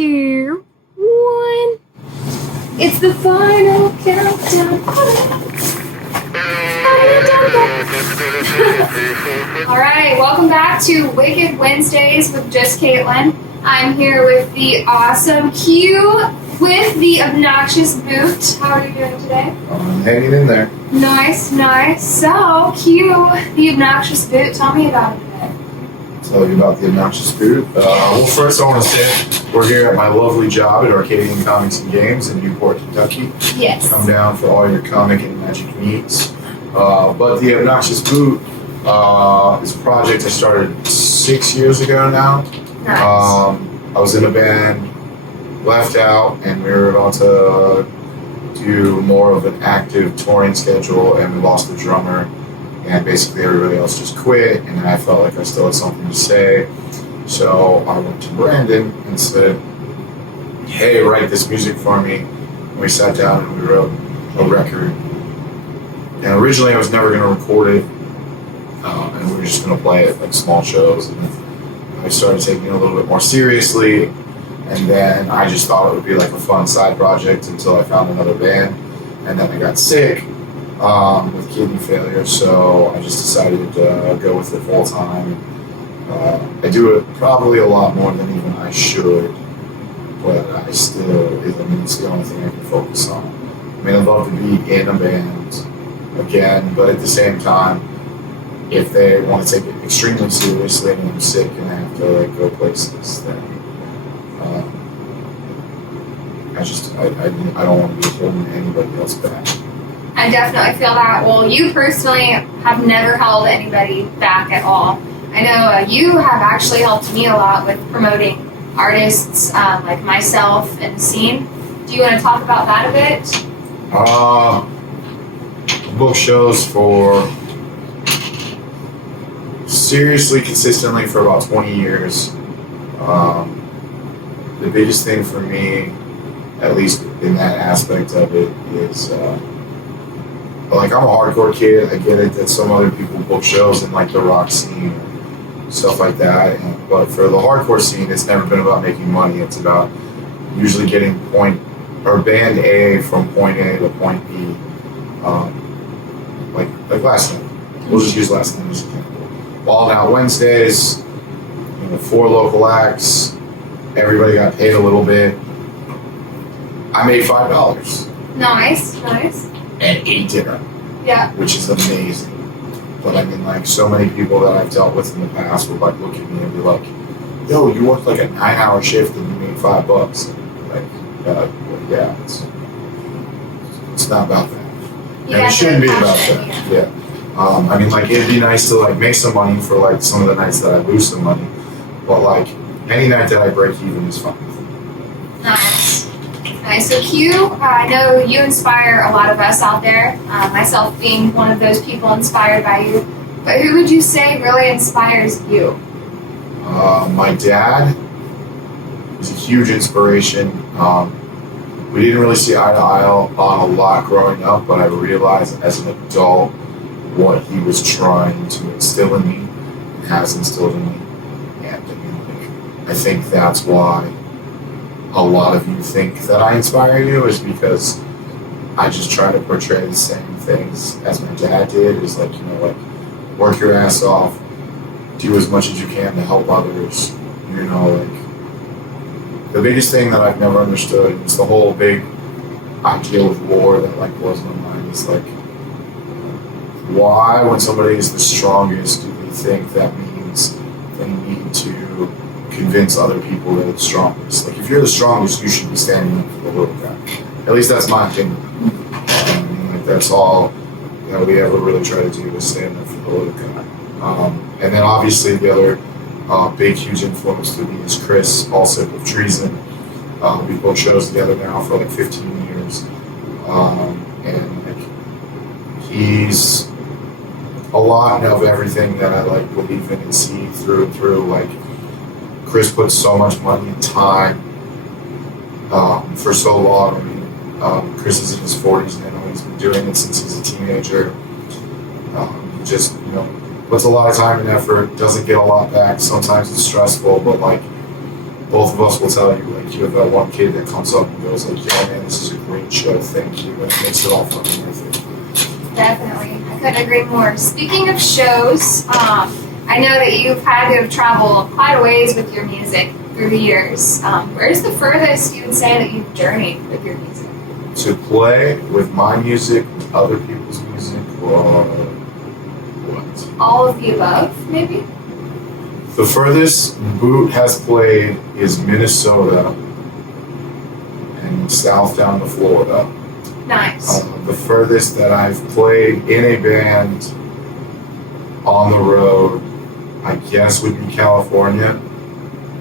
2, 1. It's the final countdown. Alright, welcome back to Wicked Wednesdays with Just Kaitlyn. I'm here with the awesome Q with the Obnoxious Boot. How are you doing today? I'm hanging in there. Nice, nice. So, Q, the Obnoxious Boot, tell me about it today. Tell you about the Obnoxious Boot. Well, first I want to say we're here at my lovely job at Arcadian Comics and Games in Newport, Kentucky. Yes. Come down for all your comic and magic needs. But the Obnoxious Boot is a project I started 6 years ago now. Nice. I was in a band, left out, and we were about to do more of an active touring schedule, and we lost the drummer, and basically everybody else just quit, and I felt like I still had something to say. So I went to Brandon and said, hey, write this music for me. And we sat down and we wrote a record. And originally I was never going to record it, and we were just going to play it like small shows. And I started taking it a little bit more seriously, and then I just thought it would be like a fun side project until I found another band, and then I got sick with kidney failure, so I just decided to go with it full time. I do it probably a lot more than even I should, but I still, it's the only thing I can focus on. I mean, I'd love to be in a band again, but at the same time, if they want to take it extremely seriously and I'm sick and I have to like go places, then I don't want to be holding anybody else back. I definitely feel that. Well, you personally have never held anybody back at all. I know you have actually helped me a lot with promoting artists like myself in the scene. Do you want to talk about that a bit? Book shows for seriously, consistently for about 20 years. The biggest thing for me, at least in that aspect of it, is like, I'm a hardcore kid. I get it that some other people book shows in like the rock scene, stuff like that. But for the hardcore scene, it's never been about making money. It's about usually getting band A from point A to point B. Like last night. We'll just use last night as an example. Balled Out Wednesdays, 4 local acts. Everybody got paid a little bit. I made $5. Nice, nice. And ate dinner. Yeah. Which is amazing. But I mean, like, so many people that I've dealt with in the past would like look at me and be like, yo, you worked like a 9-hour shift and you made $5. Like, yeah, it's not about that. And it shouldn't be about that. Yeah. I mean, like, it'd be nice to like make some money for like some of the nights that I lose some money, but like any night that I break even is fine. Nice. Nice. So Q, I know you inspire a lot of us out there, myself being one of those people inspired by you, but who would you say really inspires you? My dad was a huge inspiration. We didn't really see eye to eye on a lot growing up, but I realized as an adult what he was trying to instill in me and has instilled in me. And I mean, like, I think that's why a lot of you think that I inspire you, is because I just try to portray the same things as my dad did. Is like, like, work your ass off, do as much as you can to help others. Like, the biggest thing that I've never understood is the whole big ideal of war that like blows my mind. Is like, why, when somebody is the strongest, do they think that means they need to convince other people they're the strongest? Like, if you're the strongest, you should be standing up for the little guy. At least that's my opinion. Like, that's all we ever really try to do, is stand up for the little guy. And then obviously the other big, huge influence to me is Chris, also of Treason. We've both shows together now for like 15 years. And like, he's a lot of everything that I like believe in and see through and through. Like, Chris puts so much money and time for so long. I mean, Chris is in his 40s now. He's been doing it since he's a teenager. He just, puts a lot of time and effort, doesn't get a lot back. Sometimes it's stressful, but like, both of us will tell you, like, you have that one kid that comes up and goes, like, yo, man, this is a great show, thank you, and it makes it all fucking worth it. Definitely. I couldn't agree more. Speaking of shows, I know that you've had to travel quite a ways with your music through the years. Where's the furthest you would say that you've journeyed with your music? To play with my music, with other people's music, or what? All of the above, maybe? The furthest Boot has played is Minnesota and south down to Florida. Nice. The furthest that I've played in a band on the road, I guess, would be California.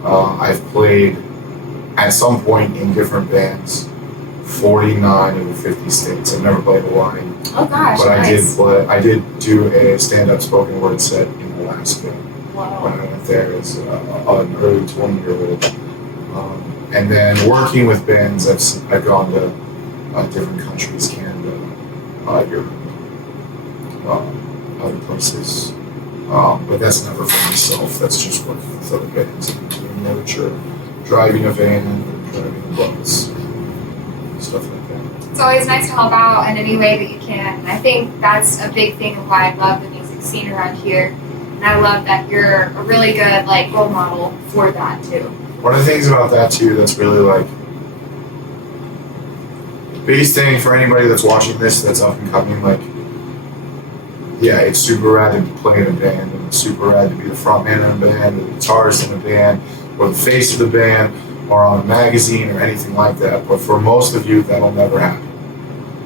I've played at some point in different bands 49 of the 50 states. I've never played Hawaii. Oh gosh, But nice. I did do a stand-up spoken word set in Alaska. Wow. When I went there as an early 20-year-old. And then working with bands, I've gone to different countries, Canada, Europe, other places. But that's never for myself, that's just working with other bands and doing literature, driving a van, driving a bus, stuff like that. It's always nice to help out in any way that you can. And I think that's a big thing of why I love the music scene around here. And I love that you're a really good role model for that too. One of the things about that too that's really the biggest thing for anybody that's watching this that's up and coming, yeah, it's super rad to play in a band, and it's super rad to be the front man in a band, or the guitarist in a band, or the face of the band, or on a magazine or anything like that. But for most of you, that'll never happen.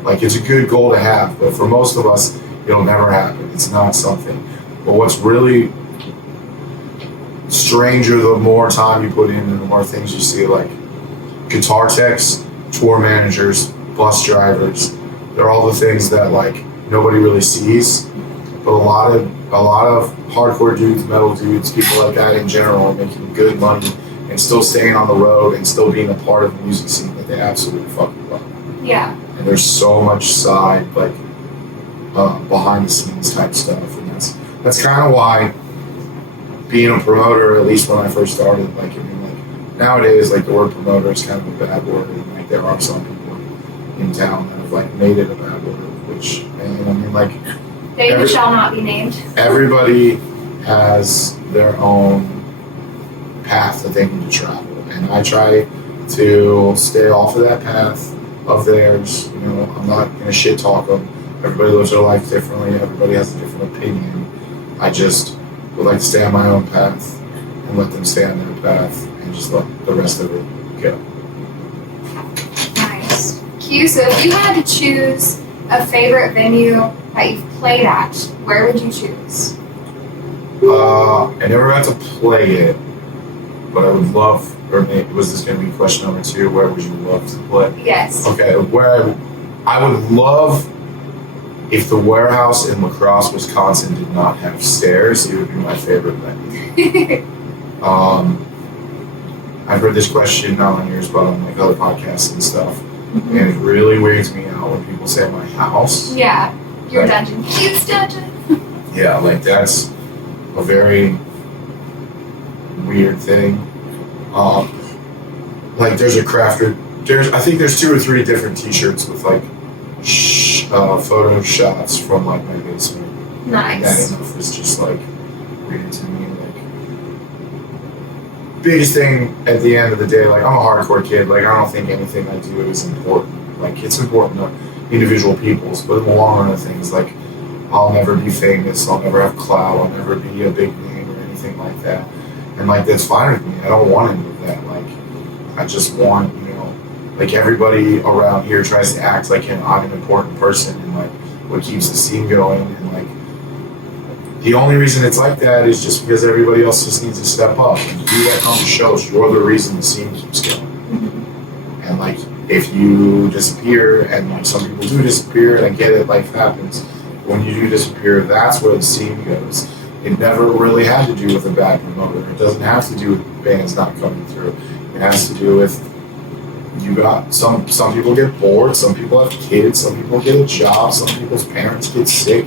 It's a good goal to have, but for most of us, it'll never happen. It's not something. But what's really stranger, the more time you put in and the more things you see, guitar techs, tour managers, bus drivers, they're all the things that nobody really sees. But a lot of hardcore dudes, metal dudes, people like that in general are making good money and still staying on the road and still being a part of the music scene that they absolutely fucking love. Yeah. And there's so much side, behind the scenes type stuff, and that's kind of why being a promoter, at least when I first started, nowadays, the word promoter is kind of a bad word, and there are some people in town that have made it a bad word, which, and I mean, They shall not be named. everybody has their own path that they need to travel, and I try to stay off of that path of theirs. I'm not gonna shit talk them. Everybody lives their life differently. Everybody has a different opinion. I just would like to stay on my own path and let them stay on their path and just let the rest of it go. Nice. Q, so if you had to choose a favorite venue that you've played at, where would you choose? I never got to play it, but I would love, or maybe, was this going to be question number 2? Where would you love to play? Yes. Okay, where I would love, if the warehouse in La Crosse, Wisconsin did not have stairs, it would be my favorite venue. I've heard this question not on yours, but on other podcasts and stuff, and it really weirds me out when people say my house. Yeah, your dungeon. Q's dungeon. Yeah, that's a very weird thing. There's a crafter. I think there's 2 or 3 different T-shirts with photo shots from my basement. Nice. That enough is just weird to me. Biggest thing at the end of the day, I'm a hardcore kid. I don't think anything I do is important. It's important to individual peoples, but in the long run of things, I'll never be famous. I'll never have clout. I'll never be a big name or anything like that. And that's fine with me. I don't want any of that. I just want, everybody around here tries to act like I'm an important person and what keeps the scene going. And the only reason it's like that is just because everybody else just needs to step up. And you that come to shows, you're the reason the scene keeps going. Mm-hmm. And if you disappear, and some people do disappear, and I get it, life happens. When you do disappear, that's where the scene goes. It never really had to do with a bad promoter. It doesn't have to do with bands not coming through. It has to do with some people get bored, some people have kids, some people get a job, some people's parents get sick.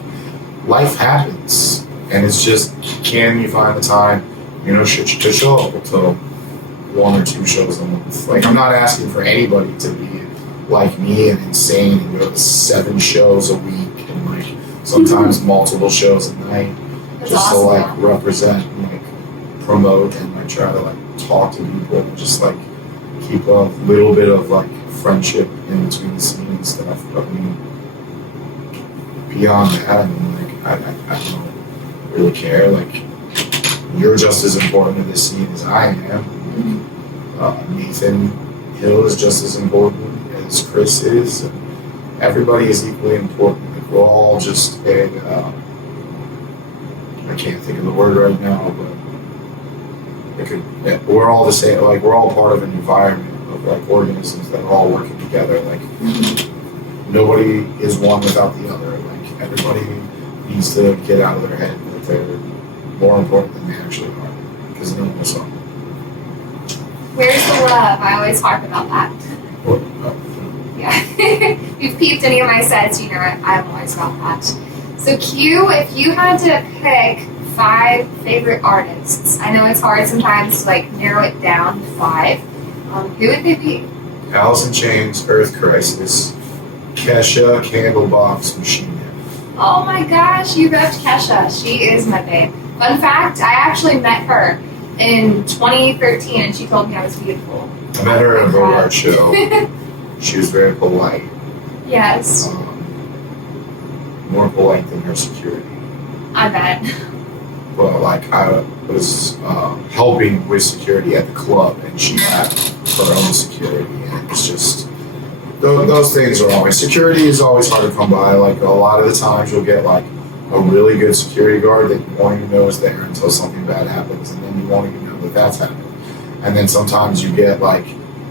Life happens, and it's just, can you find the time, to show up to 1 or 2 shows a month. Like, I'm not asking for anybody to be like me and insane and go to 7 shows a week and like sometimes multiple shows a night. That's just awesome. to like represent and like promote and like try to like talk to people and just like keep a little bit of like friendship in between the scenes stuff. But I mean, beyond that, I mean, like I don't really care. Like, you're just as important to this scene as I am. Nathan Hill is just as important as Chris is. And everybody is equally important. Like, we're all just a I can't think of the word right now, but we're all the same. Like, we're all part of an environment of like organisms that are all working together. Like, nobody is one without the other. Like, everybody needs to get out of their head that they're more important than they actually are, because none of us are. Where's the love? I always talk about that. Yeah. If you've peeped any of my sets, you know I'm always about that. So Q, if you had to pick 5 favorite artists, I know it's hard sometimes to like narrow it down to 5. Who would they be? Alice in Chains, Earth Crisis, Kesha, Candlebox, Machine Head. Oh my gosh, you repped Kesha. She is my babe. Fun fact, I actually met her in 2013 and she told me I was beautiful. I met her at a Bogart show. She was very polite. Yes. More polite than her security. I bet. Well, like, I was helping with security at the club, and she had her own security, and it's just those things are always, security is always hard to come by. Like, a lot of the times you'll get like a really good security guard that you won't even know is there until something bad happens, and then you won't even know that that's happened. And then sometimes you get like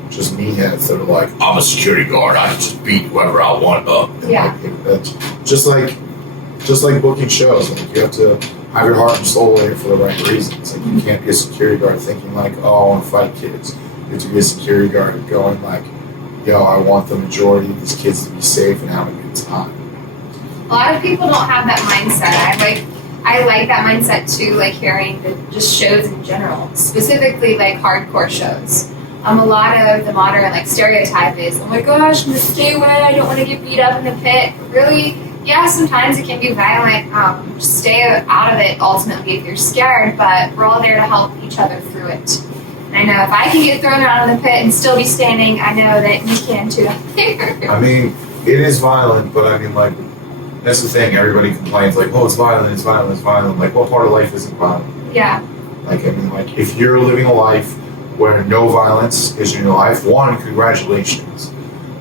just meatheads that are like, I'm a security guard, I just beat whoever I want up. And Yeah. like, just like booking shows, like, you have to have your heart and soul in it for the right reasons. Like, you can't be a security guard thinking like, oh, I want to fight kids. You have to be a security guard going like, yo, I want the majority of these kids to be safe and have a good time. A lot of people don't have that mindset. I like that mindset too, like hearing the just shows in general, specifically like hardcore shows. A lot of the modern like stereotype is, oh my gosh, I'm gonna stay away, I don't want to get beat up in the pit. But really, yeah, sometimes it can be violent. Just stay out of it ultimately if you're scared, but we're all there to help each other through it. And I know if I can get thrown out of the pit and still be standing, I know that you can too. I mean, it is violent, but I mean, like, that's the thing. Everybody complains like, oh, it's violent, it's violent, it's violent. Like, what part of life isn't violent? Yeah. Like, I mean, like, if you're living a life where no violence is in your life, one, congratulations.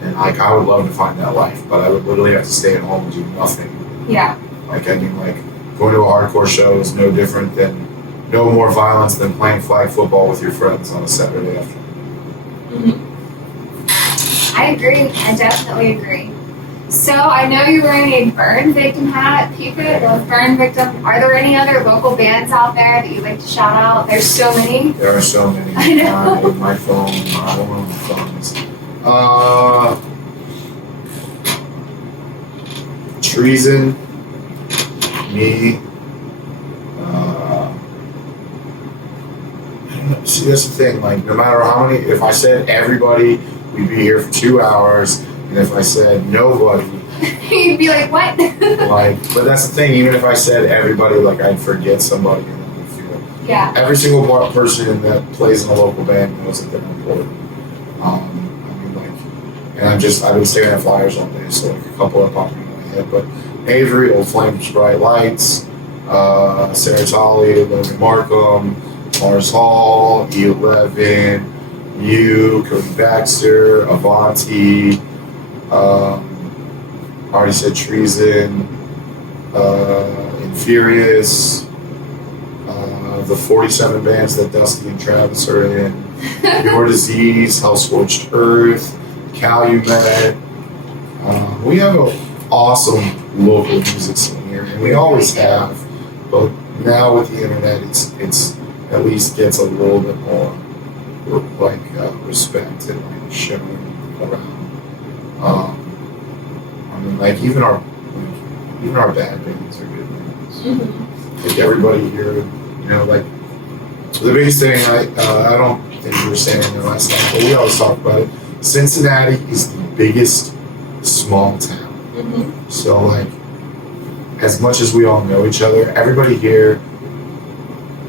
And like, I would love to find that life, but I would literally have to stay at home and do nothing. Yeah. Like, I mean, like, going to a hardcore show is no different than, no more violence than playing flag football with your friends on a Saturday afternoon. I agree. I definitely agree. So I know you're wearing a burn victim hat. Qbert, love burn victim. Are there any other local bands out there that you'd like to shout out? There's so many. There are so many. I know. My phone, I don't know the phones. Treason, me. See, that's the thing. Like, no matter how many, if I said everybody, we'd be here for 2 hours. And if I said nobody, You'd be like, what? like, but that's the thing. Even if I said everybody, like, I'd forget somebody, and then I'd feel. Yeah. Every single person that plays in a local band knows that they're important. I mean, like, and I've been staring at flyers all day, so like a couple are popping in my head. But Avery, Old Flames, Bright Lights, Sarah Tolley, Logan Markham, Mars Hall, E11, you, Cody Baxter, Avanti. Already said Treason, Infurious, the 47 bands that Dusty and Travis are in, Your Disease, Hell Scorched Earth, Calumet. We have an awesome local music scene here, and we always have, but now with the internet, it's at least gets a little bit more like respect and like shown around. I mean, like, even our bad bands are good bands. Like, everybody here, you know, like, the biggest thing, I don't things we were saying in there last night, but we always talk about it. Cincinnati is the biggest small town. Mm-hmm. So, like, as much as we all know each other, everybody here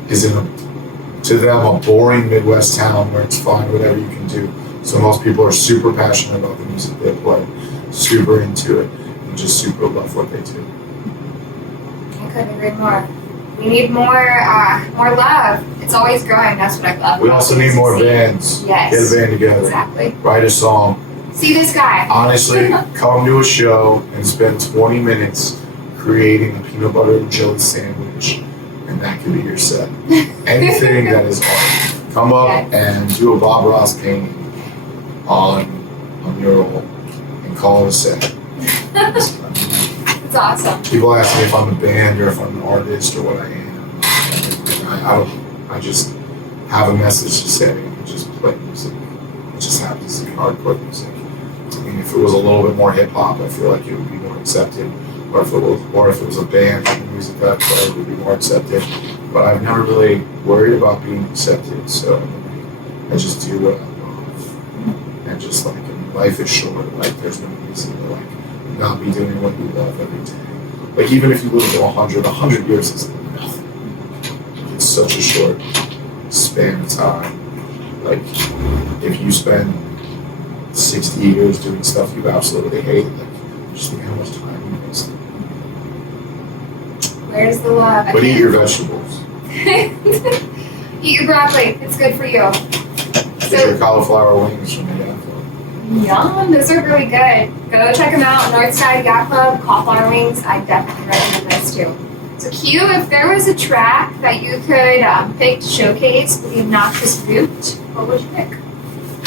is to them, a boring Midwest town where it's fine, whatever you can do. So most people are super passionate about the music they play, super into it, and just super love what they do. I couldn't agree more. We need more love. It's always growing. That's what I love. We also need more bands. Yes. Get a band together. Exactly. Write a song. See this guy. Honestly, come to a show and spend 20 minutes creating a peanut butter and jelly sandwich, and that could be your set. Anything that is art. Come up and do a Bob Ross painting on a mural and call it a set. It's awesome. People ask me if I'm a band or if I'm an artist or what I am. I just have a message to say and just play music. It just happens to be hardcore music. I mean, if it was a little bit more hip hop, I feel like it would be more accepted. Or if it was a band, the music that I play would be more accepted. But I've never really worried about being accepted, so I just do what I love. And just like, I mean, life is short. Like, there's no reason to like not be doing what you love every day. Like, even if you live to 100 years is nothing. It's such a short span of time. Like, if you spend 60 years doing stuff you absolutely hate, like, just think how much time you waste. Where's the love? But eat your vegetables. Eat your broccoli. It's good for you. Get your cauliflower wings from the Yacht Club. Yum. Those are really good. Go check them out. Northside Yacht Club, cauliflower wings. I definitely recommend those too. So Q, if there was a track that you could pick to showcase with the Obnoxious Boot, what would you pick?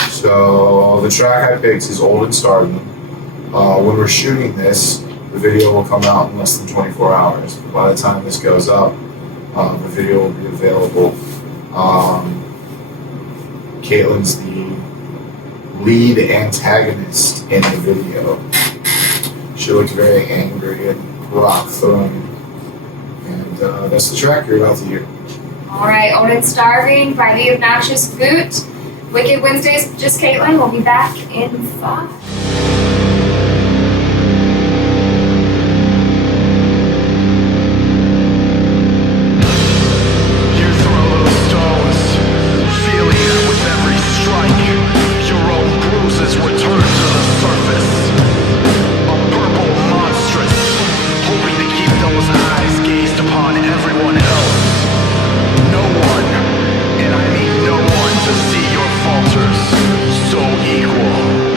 So the track I picked is Old and Starving. When we're shooting this, the video will come out in less than 24 hours. By the time this goes up, the video will be available. Kaitlyn's the lead antagonist in the video. She looks very angry and rock throwing. And that's the track you're about to hear. All right, Old and Starving by the Obnoxious Boot. Wicked Wednesdays, just Kaitlyn. We'll be back in 5. So equal.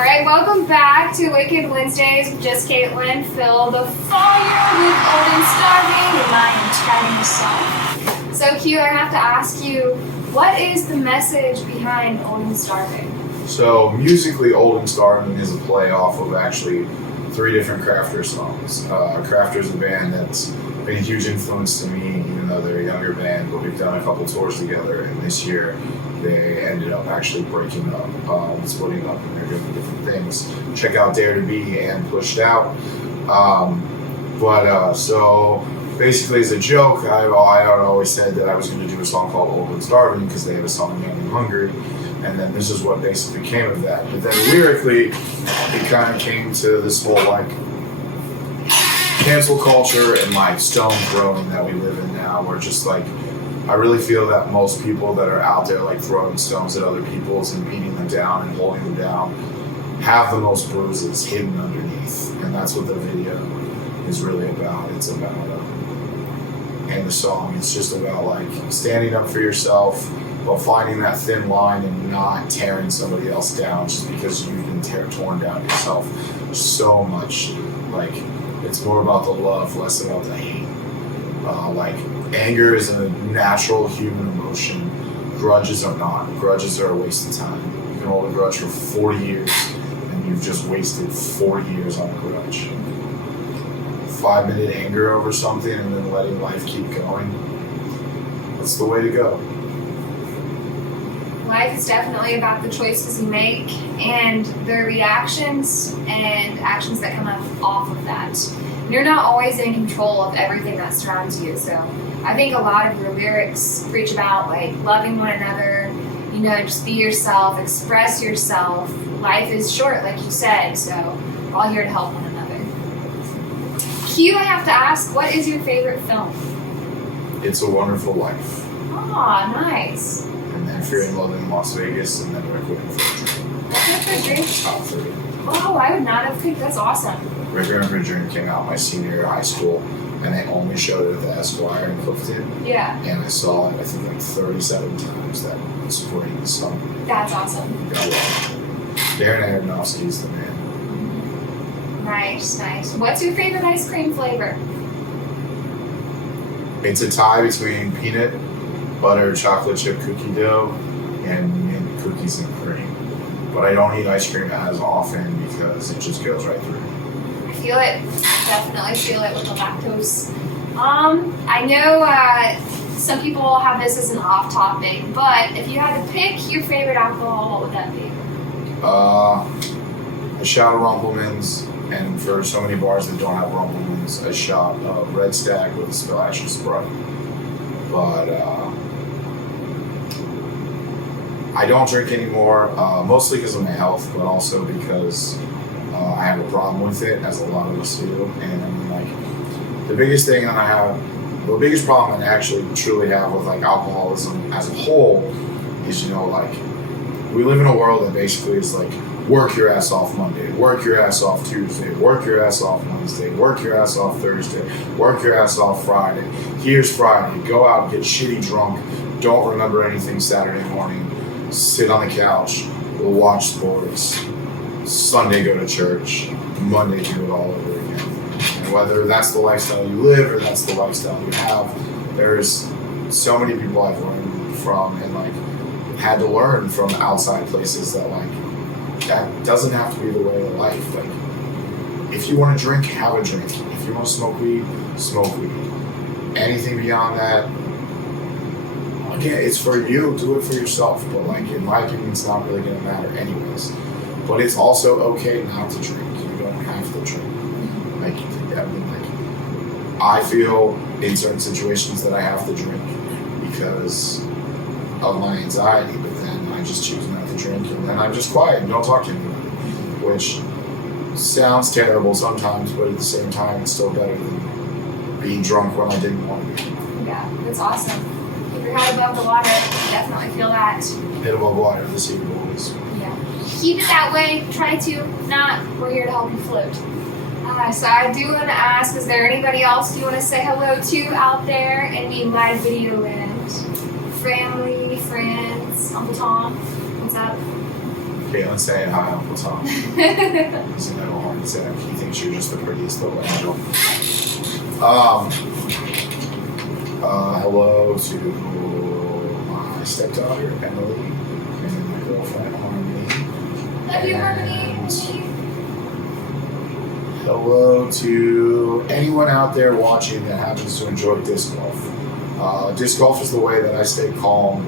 right, welcome back to Wicked Wednesdays with just Kaitlyn. Fill the fire with old and starving, and I am chatting myself. So Q, I have to ask you, what is the message behind Old and Starving? So musically, Old and Starving is a play off of actually 3 different Crafter songs. Crafter's a band that's been a huge influence to me, even though they're a younger band, but we've done a couple tours together, and this year they ended up actually breaking up, splitting up, and they're doing different things. Check out Dare to Be and Pushed Out. So basically, as a joke, I always said that I was going to do a song called Old and Starving because they have a song Young and Hungry, and then this is what basically came of that. But then lyrically, it kind of came to this whole like cancel culture and like stone throwing that we live in now, where just like I really feel that most people that are out there like throwing stones at other people's and beating them down and holding them down have the most bruises hidden underneath, and that's what the video is really about. It's about and the song, it's just about like standing up for yourself while finding that thin line and not tearing somebody else down just because you've been torn down yourself so much. Like, it's more about the love, less about the hate. Like, anger is a natural human emotion. Grudges are not. Grudges are a waste of time. You can hold a grudge for 40 years and you've just wasted 40 years on a grudge. 5-minute anger over something and then letting life keep going, that's the way to go. Life is definitely about the choices you make and the reactions and actions that come up off of that. You're not always in control of everything that surrounds you, so I think a lot of your lyrics preach about like loving one another, you know, just be yourself, express yourself. Life is short, like you said, so we're all here to help one another. Q, I have to ask, what is your favorite film? It's a Wonderful Life. Aw, nice. And then Fear and Loathing in Las Vegas, and then Requiem for a Dream. Requiem for a Dream? Top 3. Oh, I would not have picked. That's awesome. Requiem for a Dream came out my senior year of high school, and they only showed it at the Esquire in Clifton. Yeah. And I saw it, I think, like 37 times that spring. So That's awesome. Darren Aronofsky's the man. Nice, nice. What's your favorite ice cream flavor? It's a tie between peanut butter chocolate chip cookie dough and mint cookies and cream. But I don't eat ice cream as often because it just goes right through. I feel it. Definitely feel it with the lactose. I know some people have this as an off topic, but if you had to pick your favorite alcohol, what would that be? A shot of Rumpleman's, and for so many bars that don't have Rumpleman's, a shot of Red Stag with a splash of Sprite. But I don't drink anymore, mostly because of my health, but also because I have a problem with it, as a lot of us do. And I mean, like, the biggest problem I actually truly have with like alcoholism as a whole is, you know, like, we live in a world that basically is like, work your ass off Monday, work your ass off Tuesday, work your ass off Wednesday, work your ass off Thursday, work your ass off Friday. Here's Friday, go out, get shitty drunk, don't remember anything Saturday morning, sit on the couch, watch sports, Sunday go to church, Monday do it all over again. And whether that's the lifestyle you live or that's the lifestyle you have, there's so many people I've learned from and like had to learn from outside places that like, that doesn't have to be the way of life. Like, if you want to drink, have a drink. If you want to smoke weed, smoke weed. Anything beyond that, again, it's for you. Do it for yourself. But like, in my opinion, it's not really going to matter anyways. But it's also okay not to drink. You don't have to drink. Like, I mean, like, I feel in certain situations that I have to drink because of my anxiety, but then I just choose not to drink, and then I'm just quiet and don't talk to anybody, which sounds terrible sometimes, but at the same time, it's still better than being drunk when I didn't want to be. Yeah, that's awesome. Keep your head above the water. Definitely feel that. Head above water, the sea always. Yeah. Keep it that way. Try to. If not, we're here to help you float. So I do want to ask, is there anybody else you want to say hello to out there in the live video land? Family, friends, Uncle Tom, what's up? Kaitlyn saying hi, Uncle Tom. He's in that heart attack. He thinks you're just the prettiest little angel. Hello to my stepdaughter, Emily, and my girlfriend, Harmony. Love you, Harmony. Hello to anyone out there watching that happens to enjoy disc golf. Disc golf is the way that I stay calm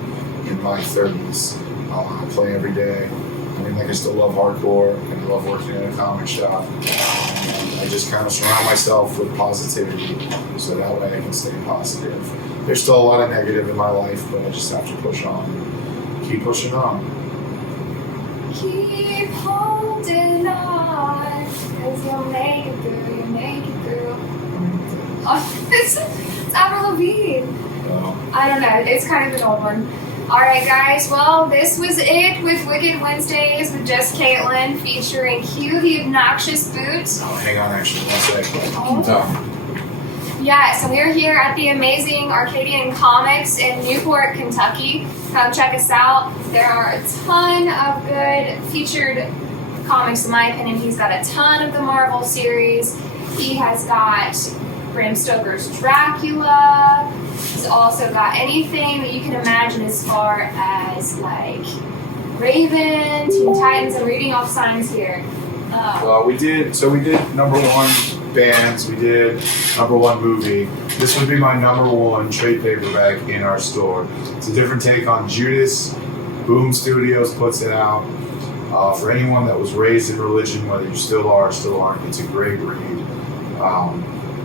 in my 30s. I play every day. I mean, like, I still love hardcore and I love working in a comic shop. I just kind of surround myself with positivity so that way I can stay positive. There's still a lot of negative in my life, but I just have to push on. Keep pushing on. Keep holding on, cause you'll make it through, you'll make it through. Oh, it's Avril Lavigne. I don't know, it's kind of an old one. Alright guys, well this was it with Wicked Wednesdays with just Kaitlyn featuring Q the Obnoxious Boot. Oh, hang on actually, one second. Oh. Yeah, so we're here at the amazing Arcadian Comics in Newport, Kentucky. Come check us out. There are a ton of good featured comics in my opinion. He's got a ton of the Marvel series. He has got Bram Stoker's Dracula. He's also got anything that you can imagine as far as like Raven, Teen Titans. I'm reading off signs here. Well, we did number one bands, we did number one movie. This would be my number one trade paperback in our store. It's a different take on Judas. Boom Studios puts it out. For anyone that was raised in religion, whether you still are or still aren't, it's a great read.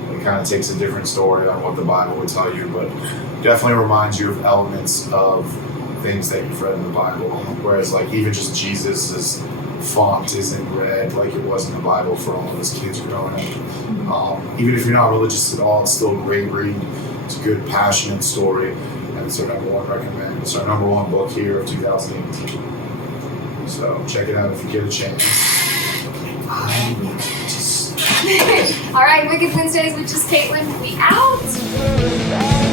It kind of takes a different story on what the Bible would tell you, but definitely reminds you of elements of things that you've read in the Bible. Whereas, like, even just Jesus' font isn't red like it was in the Bible for all of us kids growing up. Even if you're not religious at all, it's still a great read. It's a good, passionate story, and it's our number one recommend. It's our number one book here of 2018. So check it out if you get a chance. Alright, Wicked Wednesdays with just Kaitlyn. We out!